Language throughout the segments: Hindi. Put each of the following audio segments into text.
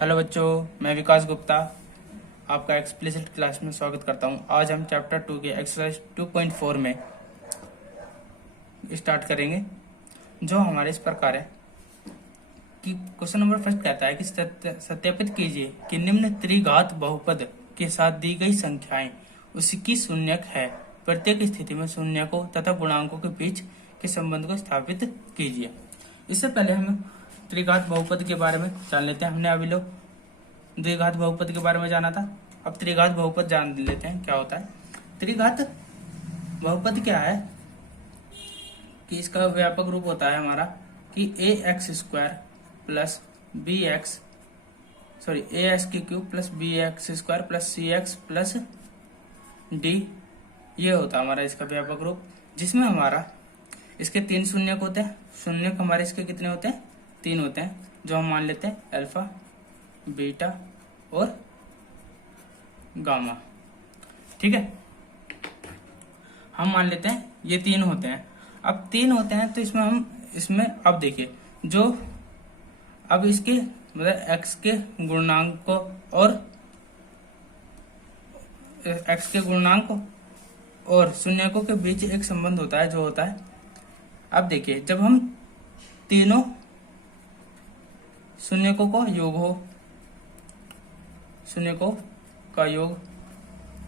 हेलो बच्चों, मैं विकास गुप्ता आपका एक्सप्लिसिट क्लास में स्वागत करता हूं। आज हम चैप्टर 2 के एक्सरसाइज 2.4 में स्टार्ट करेंगे, जो हमारे इस प्रकार है कि क्वेश्चन नंबर फर्स्ट कहता है कि सत्यापित कीजिए कि निम्न त्रिघात बहुपद के साथ दी गई संख्याएं उसकी शून्यक है। प्रत्येक स्थिति में शून्यकों तथा गुणांकों के बीच के संबंध को स्थापित कीजिए। इससे पहले हम त्रिघात बहुपद के बारे में जान लेते हैं। हमने अभी लोग द्विघात बहुपद के बारे में जाना था, अब त्रिघात बहुपद जान लेते हैं क्या होता है। त्रिघात बहुपद क्या है कि इसका व्यापक रूप होता है हमारा कि a x square plus b x a x की cube plus b x square plus c x plus d, ये होता है हमारा इसका व्यापक रूप, जिसमें हमारा इसके तीन शून्यक होते हैं। शून्यक हमारे इसके कितने होते हैं? तीन होते हैं, जो हम मान लेते हैं अल्फा, बीटा और गामा। ठीक है, हम मान लेते हैं ये तीन होते हैं। अब तीन होते हैं तो इसमें अब देखिए, जो अब इसके मतलब x के गुणांक को और x के गुणांक और शून्यकों के बीच एक संबंध होता है, जो होता है, अब देखिए, जब हम तीनों शून्यकों का योग हो, शून्यकों का योग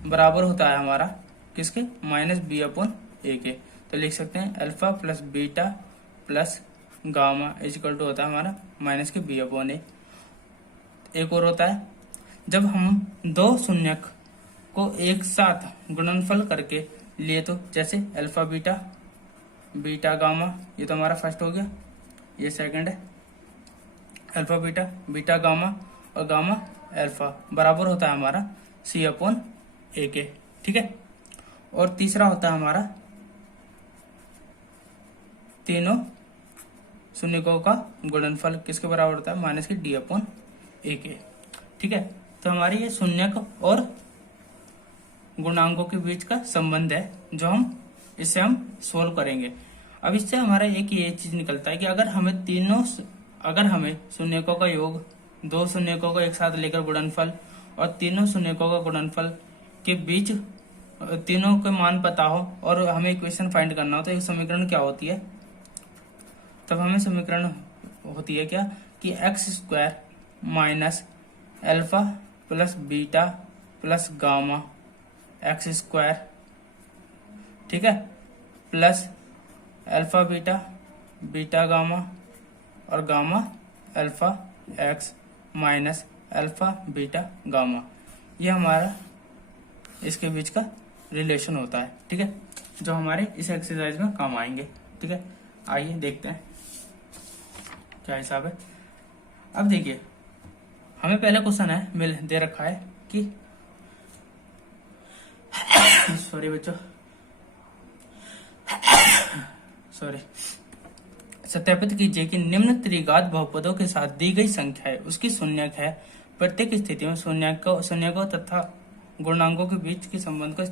बराबर होता है हमारा किसके? माइनस बी अपॉन ए के। तो लिख सकते हैं alpha plus beta plus gamma equal to होता है हमारा माइनस के बी अपॉन ए। एक और होता है, जब हम दो शून्यक को एक साथ गुणनफल करके लिए, तो जैसे अल्फा बीटा, बीटा गामा, ये तो हमारा फर्स्ट हो गया, ये सेकंड है। अल्फा बीटा, बीटा गामा और गामा अल्फा बराबर होता है हमारा सी अपॉन ए के। ठीक है, और तीसरा होता है हमारा तीनों शून्यकों का गुणनफल किसके बराबर होता है? माइनस की डी अपॉन ए के। ठीक है, तो हमारी ये शून्यक और गुणांकों के बीच का संबंध है, जो इससे हम सोल्व करेंगे। अब इससे हमारा एक ये चीज निकलता है कि अगर हमें शून्यकों का योग, दो शून्यकों को एक साथ लेकर गुणनफल और तीनों शून्यकों का गुणनफल के बीच तीनों के मान पता हो और हमें इक्वेशन फाइंड करना हो, तो एक समीकरण क्या होती है? तब हमें समीकरण होती है क्या कि x square minus alpha plus beta plus gamma x square, ठीक है, plus alpha beta, beta gamma और gamma alpha x minus alpha beta gamma, ये हमारा इसके बीच का रिलेशन होता है। ठीक है, जो हमारे इस एक्सरसाइज में काम आएंगे। ठीक है, आइए देखते हैं क्या हिसाब है। अब देखिए, हमें पहला क्वेश्चन है दे रखा है कि सॉरी बच्चों, सॉरी, सत्यापित कीजिए कि निम्न त्रिघात बहुपदों के साथ दी गई संख्या है उसकी शून्यक है। प्रत्येक स्थिति में शून्यकों तथा गुणांकों के बीच के संबंध को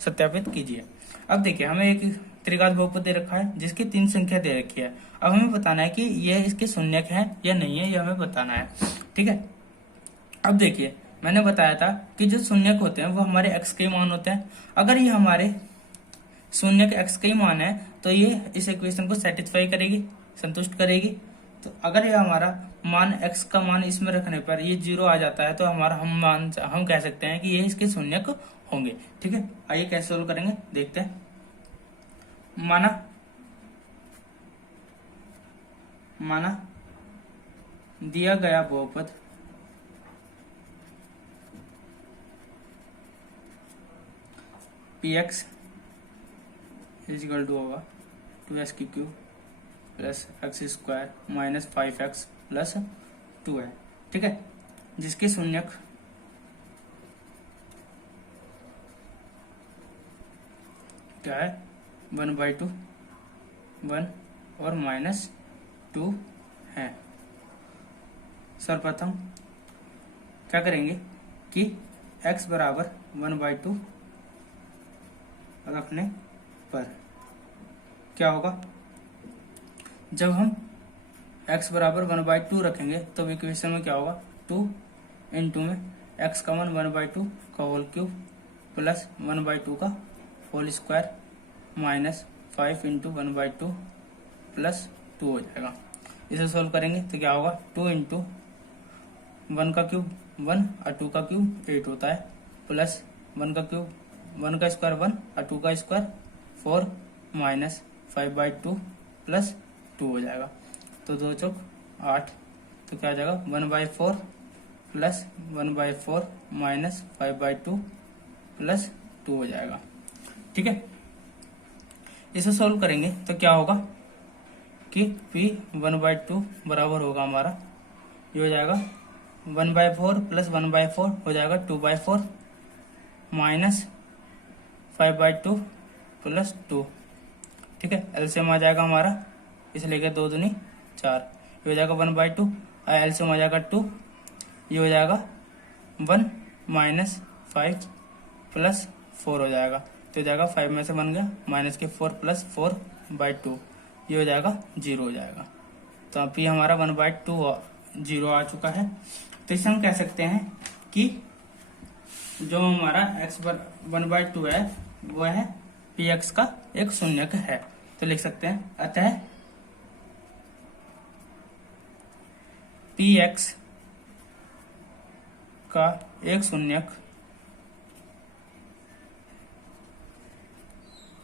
सत्यापित कीजिए। अब देखिए, हमें एक त्रिघात बहुपद दे रखा है जिसकी तीन संख्या दे रखी है। अब हमें बताना है कि यह इसके शून्यक है या नहीं है, यह हमें बताना है। ठीक है, अब देखिए, मैंने बताया था कि जो शून्यक होते हैं वो हमारे x के मान होते हैं। अगर ये हमारे शून्यक x के मान है तो ये इस इक्वेशन को सेटिस्फाई करेगी, संतुष्ट करेगी। तो अगर ये हमारा मान x का मान इसमें रखने पर ये 0 आ जाता है, तो हम कह सकते हैं कि ये इसके शून्यक होंगे। ठीक है, आइए कैसे सोल्व करेंगे देखते हैं। माना दिया गया बहुपद px इजिकल टू होगा 2x की cube plus x square minus 5x plus 2 है। ठीक है, जिसके शून्यक क्या है? 1/2, 1 और माइनस 2 है। सर्वप्रथम क्या करेंगे कि x बराबर 1/2 रखने पर क्या होगा? जब हम x बराबर 1/2 रखेंगे तो इक्वेशन में क्या होगा? टू इंटू में एक्स का मान 1/2 का होल क्यूब प्लस 1/2 का whole square minus 5 into 1/2 plus 2 हो जाएगा। इसे सोल्व करेंगे तो क्या होगा, 2 इंटू 1 का क्यूब 1 और 2 का क्यूब 8 होता है, प्लस 1 का क्यूब 1 का स्क्वायर 1 और 2 का स्क्वायर 4 माइनस 5/2 प्लस 2 हो जाएगा। तो 2 चौक 8, तो क्या आ जाएगा 1/4 प्लस 1/4 माइनस 5/2 प्लस 2 हो जाएगा। ठीक है, इसे सोल्व करेंगे तो क्या होगा कि P 1/2 बराबर होगा हमारा, ये हो जाएगा 1/4 प्लस 1/4 हो जाएगा 2/4 माइनस 5/2 प्लस 2। ठीक है, एलसीएम आ जाएगा हमारा, इसलिए कि 2 दूनी 4, ये हो जाएगा 1/2 और एलसीएम आ जाएगा 2, ये हो जाएगा 1 माइनस 5 प्लस 4 हो जाएगा, तो हो जाएगा 5 में से 1 गया माइनस के 4 प्लस 4/2, ये हो जाएगा 0 हो जाएगा। तो अब ये हमारा 1/2 0 आ चुका है। तो इसे हम कह सकते हैं कि जो हमारा x 1/2 है वो है px का एक शून्यक है। तो लिख सकते हैं अतः px का एक शून्यक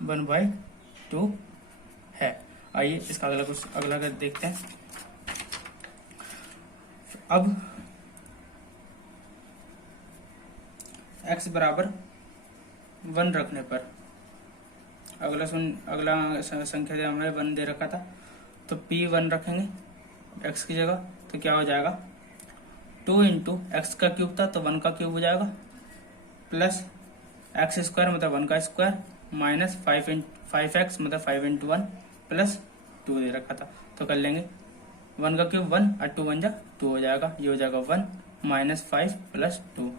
1/2 है। आइए इसका अगला देखते हैं। अब x बराबर 1 रखने पर अगला संख्या जो हमने 1 दे रखा था, तो p1 रखेंगे x की जगह, तो क्या हो जाएगा 2 इंटू एक्स का क्यूब था तो 1 का क्यूब हो जाएगा, प्लस एक्स स्क्वायर मतलब 1 का स्क्वायर माइनस 5x मतलब 5 इंटू 1 प्लस 2 दे रखा था, तो कर लेंगे 1 का क्यूब 1 और 2 1 जा 2 हो जाएगा, ये हो जाएगा 1 माइनस 5 प्लस 2,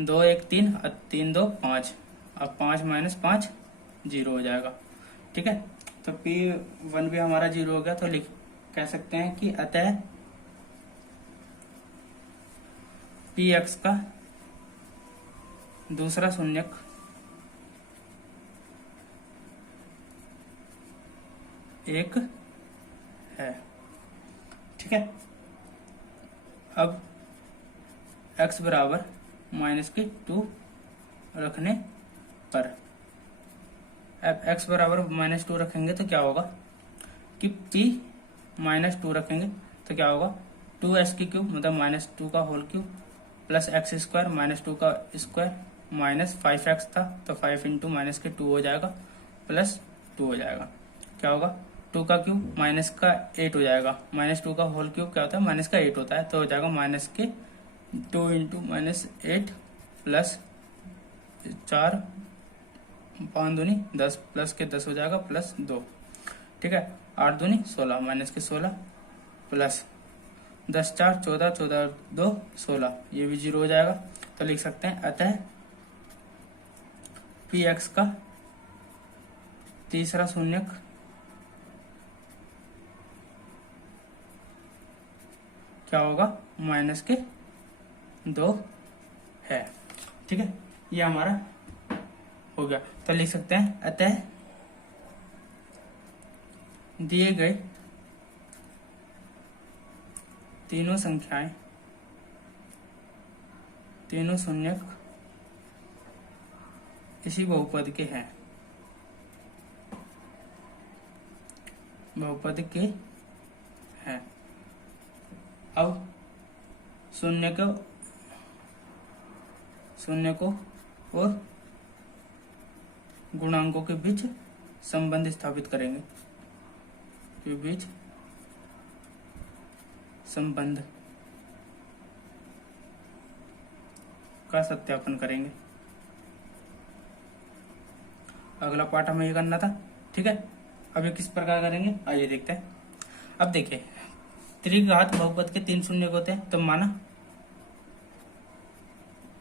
2 1 3 और 3 2 5, अब 5 माइनस 5 0 हो जाएगा। ठीक है, तो p1 भी हमारा 0 हो गया। तो कह सकते हैं कि अतः px का दूसरा शून्यक एक है। ठीक है, अब x बराबर -2 रखने पर, अब x बराबर -2 रखेंगे तो क्या होगा कि p -2 रखेंगे तो क्या होगा 2x की क्यूब मतलब -2 का whole cube plus x square -2 का स्क्वायर माइनस 5x था तो 5 इंटू -2 हो जाएगा प्लस 2 हो जाएगा, क्या होगा 2 का क्यूब माइनस का 8 हो जाएगा, -2 का होल क्यूब क्या होता है माइनस का 8 होता है, तो हो जाएगा -2 इंटू -8 प्लस 4 5 दूनी 10 प्लस के 10 हो जाएगा प्लस 2। ठीक है, 8 दूनी 16 माइनस के 16 प्लस 10 4 14 14 2 16, ये भी 0 हो जाएगा। तो लिख सकते हैं अतः px का तीसरा शून्यक क्या होगा -2 है। ठीक है, ये हमारा हो गया। तो लिख सकते हैं अतः दिए गए तीनों संख्याएं तीनों शून्यक इसी बहुपद के हैं, बहुपद के हैं। अब शून्य को और गुणांकों के बीच संबंध स्थापित करेंगे, के बीच संबंध का सत्यापन करेंगे। अगला पार्ट हमें ये करना था। ठीक है, अब ये किस प्रकार करेंगे आइए देखते हैं। अब देखिए त्रिघात बहुपद के 3 शून्यक होते हैं, तो माना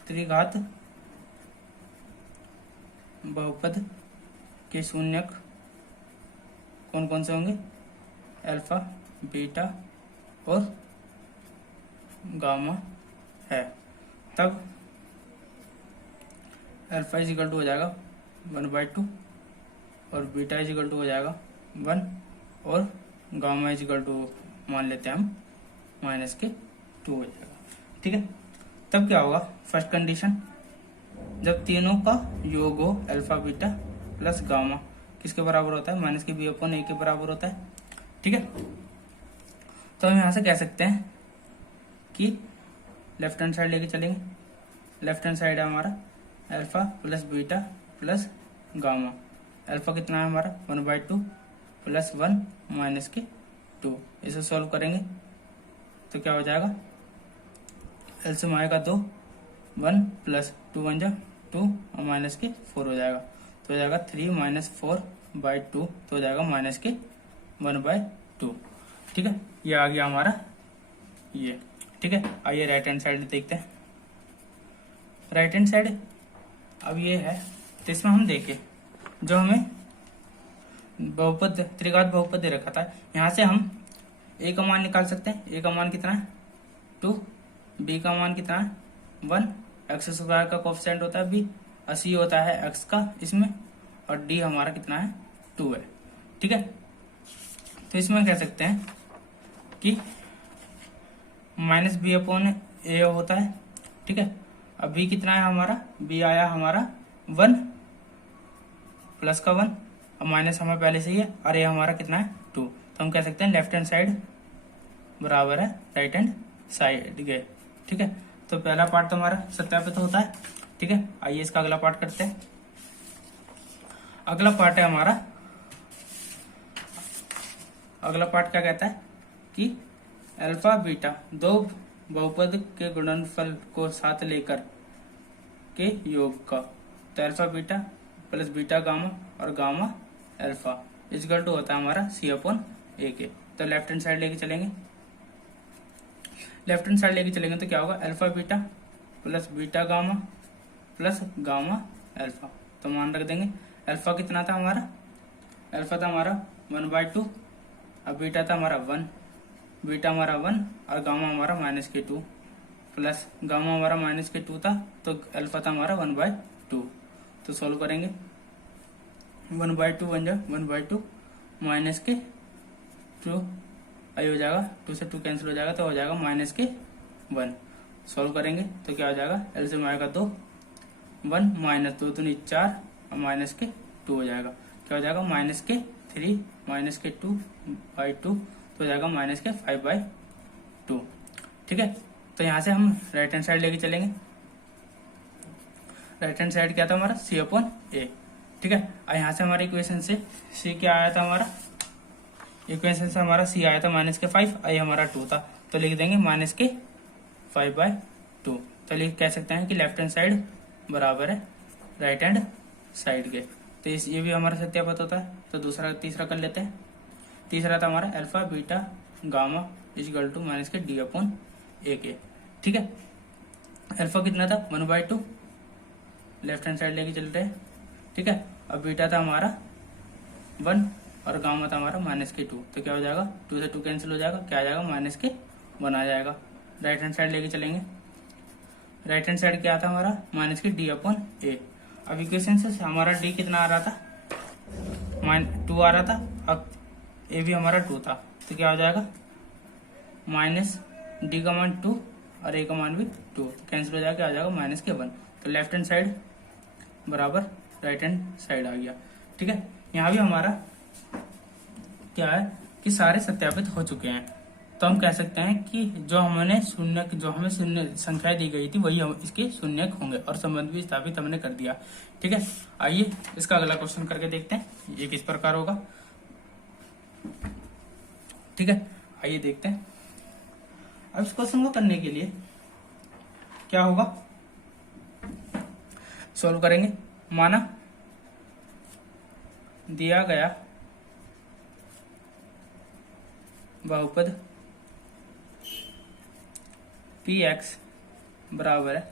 त्रिघात बहुपद के शून्यक कौन कौन से होंगे, अल्फा बीटा और गामा है, तब अल्फा इज इक्वल टू हो जाएगा 1/2 और बीटा इज इक्वल टू हो जाएगा 1 और गामा इज इक्वल टू मान लेते हैं हम -2 हो जाएगा। ठीक है, तब क्या होगा, फर्स्ट कंडीशन, जब तीनों का योग हो अल्फा बीटा प्लस गामा किसके बराबर होता है, -b/a के बराबर होता है। ठीक है, तो हम यहां से कह सकते हैं कि लेफ्ट हैंड साइड लेके चलेंगे, लेफ्ट हैंड साइड है हमारा alpha plus beta plus gamma, alpha कितना है हमारा 1/2 प्लस 1 -2, इसे सॉल्व करेंगे तो क्या हो जाएगा, एलसीएम आएगा 2, 1 प्लस 2 बन जा 2 और -4 हो जाएगा, तो हो जाएगा 3 - 4/2, तो हो जाएगा -1/2। ठीक है, ये आ गया हमारा ये। ठीक है, आइए राइट हैंड साइड देखते हैं। राइट हैंड साइड अब ये है, तो इसमें हम देखें जो हमें बहुपद त्रिघात बहुपद दे रखा था, यहाँ से हम ए का मान निकाल सकते हैं। ए का मान कितना है 2, बी का मान कितना है 1, एक्स स्क्वायर का कोएफिशिएंट होता है बी, 80 होता है एक्स का इसमें, और डी हमारा कितना है 2 है। ठीक है, तो इसमें कह सकते हैं कि -b/a होता है। ठीक है, अब b कितना है हमारा, b आया हमारा 1 प्लस का 1, अब माइनस हमें पहले से ही है, और ये हमारा कितना है 2, तो हम कह सकते हैं लेफ्ट हैंड साइड बराबर है राइट हैंड साइड के। ठीक है, तो पहला पार्ट तो हमारा सत्यापित होता है। ठीक है, आइए इसका अगला पार्ट करते हैं। अगला पार्ट है हमारा, अगला पार्ट क्या कहता है कि अल्फा बीटा दो बहुपद के गुणनफल को साथ लेकर के योग का, तो alpha beta plus beta gamma और गामा अल्फा इक्वल टू होता है हमारा C/A के। तो लेफ्ट हैंड साइड लेके चलेंगे, लेफ्ट हैंड साइड लेके चलेंगे तो क्या होगा, alpha beta plus beta gamma plus gamma alpha, तो मान रख देंगे। अल्फा कितना था हमारा, अल्फा था हमारा 1/2, अब बीटा था हमारा 1, बीटा हमारा 1 और गामा हमारा -2 प्लस गामा हमारा -2 था, तो अल्फा था हमारा 1/2, तो सोल्व करेंगे 1/2 बन जाए 1/2 -2 आई हो जाएगा, 2 से 2 कैंसिल हो जाएगा, तो हो जाएगा -1। सोल्व करेंगे तो क्या हो जाएगा, एलसीएम आएगा 2, 1 -2 दूनी 4 और -2 हो जाएगा, क्या हो जाएगा -3 -2/2, तो हो जाएगा -5/2। ठीक है, तो यहाँ से हम राइट हैंड साइड लेके चलेंगे। राइट हैंड साइड क्या था हमारा C/A। ठीक है, और यहाँ से हमारे इक्वेशन से C क्या आया था हमारा, इक्वेशन से हमारा C आया था -5, आई हमारा 2 था, तो लिख देंगे -5/2। तो कह सकते हैं कि लेफ्ट हैंड साइड बराबर है राइट हैंड साइड के। तो ये भी हमारा सत्यापित होता है। तो दूसरा तीसरा कर लेते हैं। तीसरा था हमारा alpha beta gamma equal to -d/a के। ठीक है, अल्फा कितना था 1/2, लेफ्ट हैंड साइड लेके चल रहे हैं। ठीक है, अब बीटा था हमारा 1 और गामा था हमारा -2, तो क्या हो जाएगा 2 से 2 कैंसिल हो जाएगा, क्या आ जाएगा -1 आ जाएगा। राइट हैंड साइड लेके चलेंगे। राइट हैंड साइड क्या था हमारा -d/a। अब इक्वेशन से हमारा d कितना आ रहा था 2 आ रहा था, अब a भी हमारा 2 था, तो क्या हो जाएगा -d का मान 2 और a का मान भी 2, कैंसिल हो जाएगा, क्या आ जाएगा -1। तो लेफ्ट हैंड साइड बराबर राइट हैंड साइड आ गया। ठीक है, यहाँ भी हमारा क्या है कि सारे सत्यापित हो चुके हैं। तो हम कह सकते हैं कि जो हमें शून्य संख्याएं दी गई थी वही इसके शून्यक होंगे, और संबंध भी स्थापित हमने कर दिया। ठीक है, आइए इसका अगला क्वेश्चन करके देखते हैं ये किस प्रकार होगा। ठीक है, आइए देखते हैं। अब इस क्वेश्चन को करने के लिए क्या होगा, सॉल्व करेंगे। माना दिया गया बहुपद px बराबर है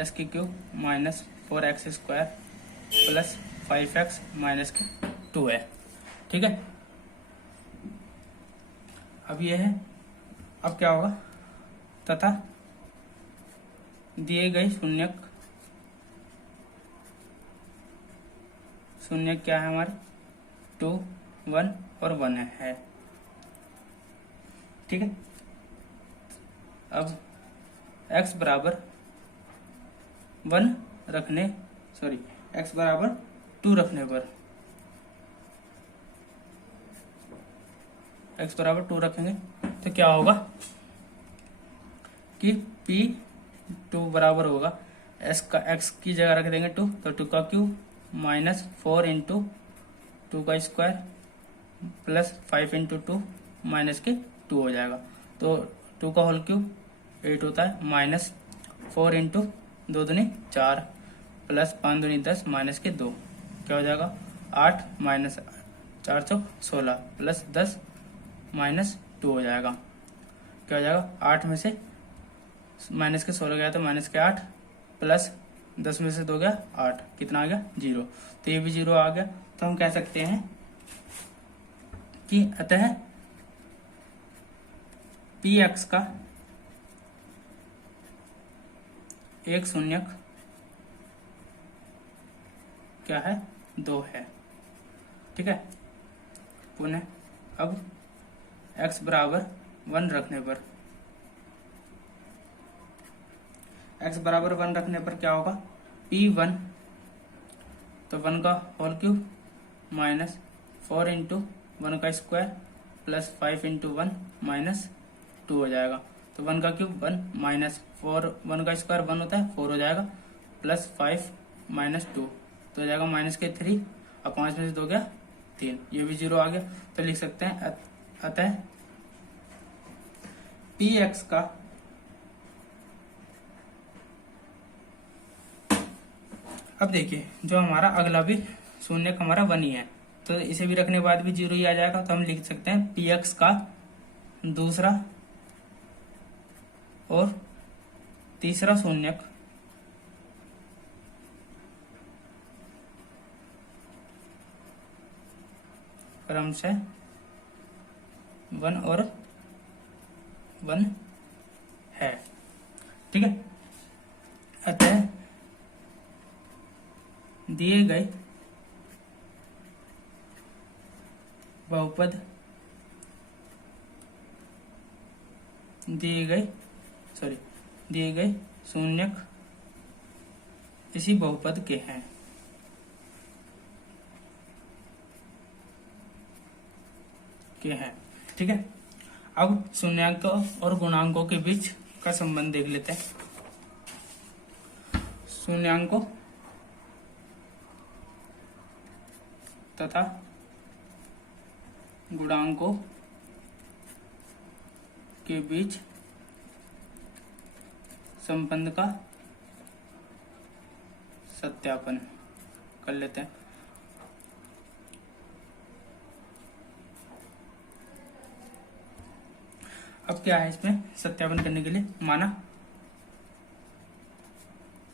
s³ -4x² प्लस 5x -2 है। ठीक है, अब ये है, अब क्या होगा, तथा दिए गए शून्यक क्या है हमारे 2, 1 और 1 है। ठीक है। अब x बराबर 1 रखने x बराबर 2 रखने पर x बराबर 2 रखेंगे तो क्या होगा कि P2 बराबर होगा x की जगह रख देंगे 2, तो 2 का क्यूब माइनस 4 इंटू 2 का स्क्वायर प्लस 5 इंटू 2 माइनस के 2 हो जाएगा। तो 2 का होल क्यूब 8 होता है, माइनस 4 इंटू 2 दूनी 4 प्लस 5 दूनी 10 माइनस के 2, क्या हो जाएगा 8 माइनस 4 चौक 16 प्लस 10 माइनस 2 हो जाएगा। क्या हो जाएगा 8 में से माइनस के 16 गया तो माइनस के 8 प्लस 10 में से 2 गया 8, कितना आ गया 0। तो ये भी 0 आ गया। तो हम कह सकते हैं कि अतः Px का एक शून्यक क्या है 2 है। ठीक है। पुनः अब x बराबर 1 रखने पर क्या होगा P1, तो 1 का होल क्यूब माइनस 4 इंटू 1 का स्क्वायर प्लस 5 इंटू 1 माइनस 2 हो जाएगा। तो 1 का क्यूब 1 माइनस 4, 1 का स्क्वायर 1 होता है 4 हो जाएगा प्लस 5 माइनस 2 तो हो जाएगा माइनस के 3, अब 5 में से 2 गया 3, ये भी 0 आ गया। तो लिख सकते हैं अतः Px का अब देखिए जो हमारा अगला भी शून्य का हमारा 1 ही है, तो इसे भी रखने के बाद भी 0 ही आ जाएगा। तो हम लिख सकते हैं Px का दूसरा और तीसरा शून्यक क्रमशः 1 और 1 है। ठीक है। अतः दिए गए बहुपद दिए गए शून्यक इसी बहुपद के हैं। ठीक है। अब शून्याङ्कों और गुणांकों के बीच का संबंध देख लेते हैं। शून्याङ्कों तथा गुणांकों के बीच संबंध का सत्यापन कर लेते हैं। अब क्या है इसमें सत्यापन करने के लिए, माना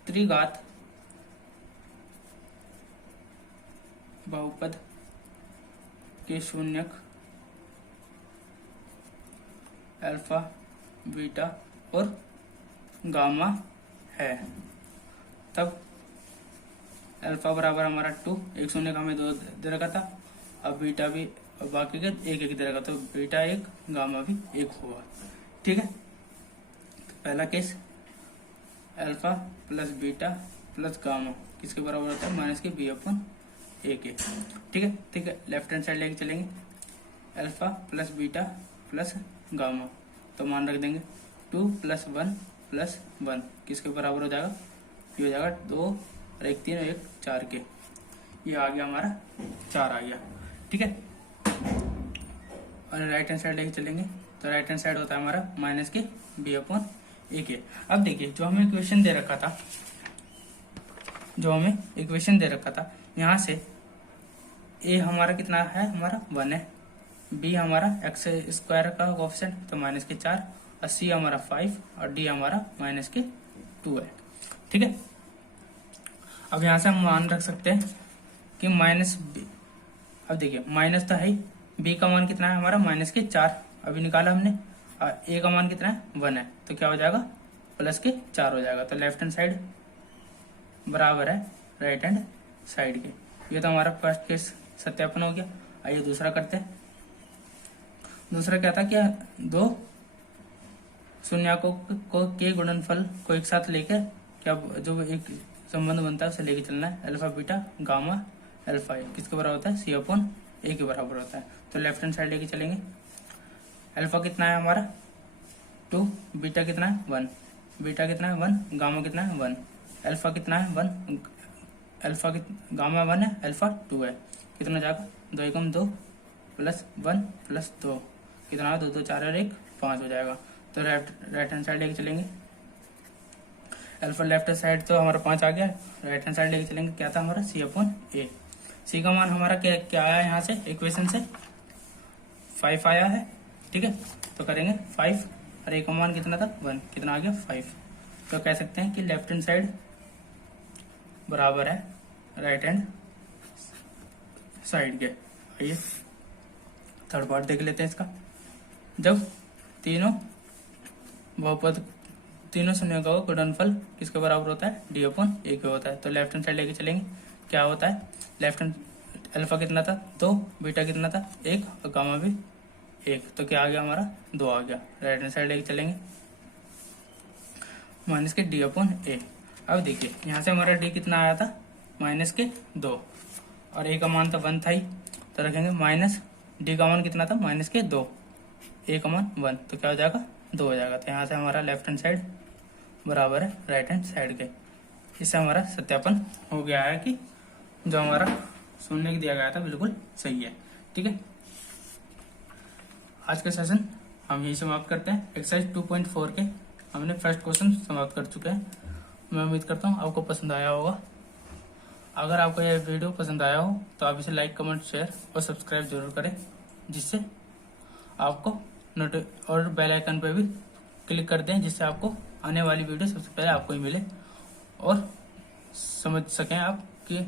त्रिघात बहुपद के शून्यक अल्फा, बीटा और गामा है, तब अल्फा बराबर हमारा 2, एक शून्य का हमें 2 दे रखा था, अब बीटा भी बाकी के 1 दे रखा, तो बीटा 1 गामा भी 1 हुआ। ठीक है। तो पहला case alpha plus beta plus gamma किसके बराबर होता है, माइनस के b/a के। ठीक है। लेफ्ट हैंड साइड लेके चलेंगे, alpha plus beta plus gamma, तो मान रख देंगे 2 + 1 + 1 किसके बराबर हो जाएगा, ये हो जाएगा 2 और 1 3 और 1 4 के, ये आ गया हमारा 4 आ गया। ठीक है। और राइट हैंड साइड लेके चलेंगे, तो राइट हैंड साइड होता है हमारा माइनस के b/a के। अब देखिए जो हमें इक्वेशन दे रखा था, यहाँ से a हमारा कितना है, हमारा 1 है, b हमारा x² का कोएफिशिएंट तो माइनस के 4, और c हमारा 5 और d हमारा माइनस के 2 है। ठीक है। अब यहाँ से हम मान रख सकते हैं कि माइनस b, अब देखिए माइनस तो है ही, b का मान कितना है हमारा माइनस के 4 अभी निकाला हमने, और a का मान कितना है 1 है, तो क्या हो जाएगा प्लस के 4 हो जाएगा। तो लेफ्ट हैंड साइड बराबर है राइट हैंड साइड के। ये तो हमारा फर्स्ट केस सत्यापन हो गया। आइए दूसरा करते हैं। दूसरा क्या था, क्या दो शून्यकों को के गुणनफल को एक साथ लेकर क्या जो एक संबंध बनता है उसे लेके चलना है। अल्फा बीटा गामा अल्फा किसके बराबर होता है, सी अपॉन ए के बराबर होता है। तो लेफ्ट हैंड साइड लेके चलेंगे। अल्फा कितना है हमारा 2, बीटा कितना है 1, बीटा कितना है 1, गामा कितना है 1, अल्फा कितना है 1, अल्फा गामा 1 है, अल्फा 2 है। कितना जाएगा 2 एकम 2 प्लस 1 प्लस 2 कितना 2 2 4 और 1 5 हो जाएगा। तो राइट हैंड साइड लेके चलेंगे। अल्फा लेफ्ट साइड तो हमारा 5 आ गया। राइट हैंड साइड लेके चलेंगे। क्या था हमारा सी अपॉन ए। सी का मान हमारा क्या आया यहाँ से इक्वेशन से 5 आया है। ठीक है, तो करेंगे 5 और ए का मान कितना था 1, कितना आ गया 5। तो कह सकते हैं कि लेफ्ट हैंड साइड बराबर है राइट हैंड साइड के। आइए थर्ड पार्ट देख लेते हैं इसका। जब तीनों बहुपद तीनों शून्यों का गुणनफल किसके बराबर होता है, डी अपॉन ए के होता है। तो लेफ्ट हैंड साइड लेके चलेंगे। क्या होता है, लेफ्ट हैंड अल्फा कितना था 2, बीटा कितना था 1 और गामा भी 1। तो क्या आ गया हमारा 2 आ गया। राइट हैंड साइड लेके चलेंगे माइनस के डी अपॉन ए। अब देखिए यहाँ से हमारा डी कितना आया था माइनस के 2 और ए का मान था 1 था ही। तो रखेंगे माइनस डी का मान कितना था माइनस के 2, ए का मान 1। तो क्या हो जाएगा 2 हो जाएगा। तो यहाँ से हमारा लेफ्ट हैंड साइड बराबर है राइट हैंड साइड के। इससे हमारा सत्यापन हो गया है कि जो हमारा शून्य दिया गया था बिल्कुल सही है। ठीक है, आज का सेशन हम यही समाप्त करते हैं। एक्सरसाइज 2.4 के हमने फर्स्ट क्वेश्चन समाप्त कर चुके हैं। मैं उम्मीद करता हूँ आपको पसंद आया होगा। अगर आपको यह वीडियो पसंद आया हो तो आप इसे लाइक कमेंट शेयर और सब्सक्राइब जरूर करें, जिससे आपको और बेल आइकन पर भी क्लिक कर दें, जिससे आपको आने वाली वीडियो सबसे पहले आपको ही मिले और समझ सकें आप कि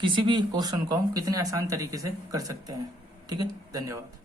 किसी भी क्वेश्चन को हम कितने आसान तरीके से कर सकते हैं। ठीक है, धन्यवाद।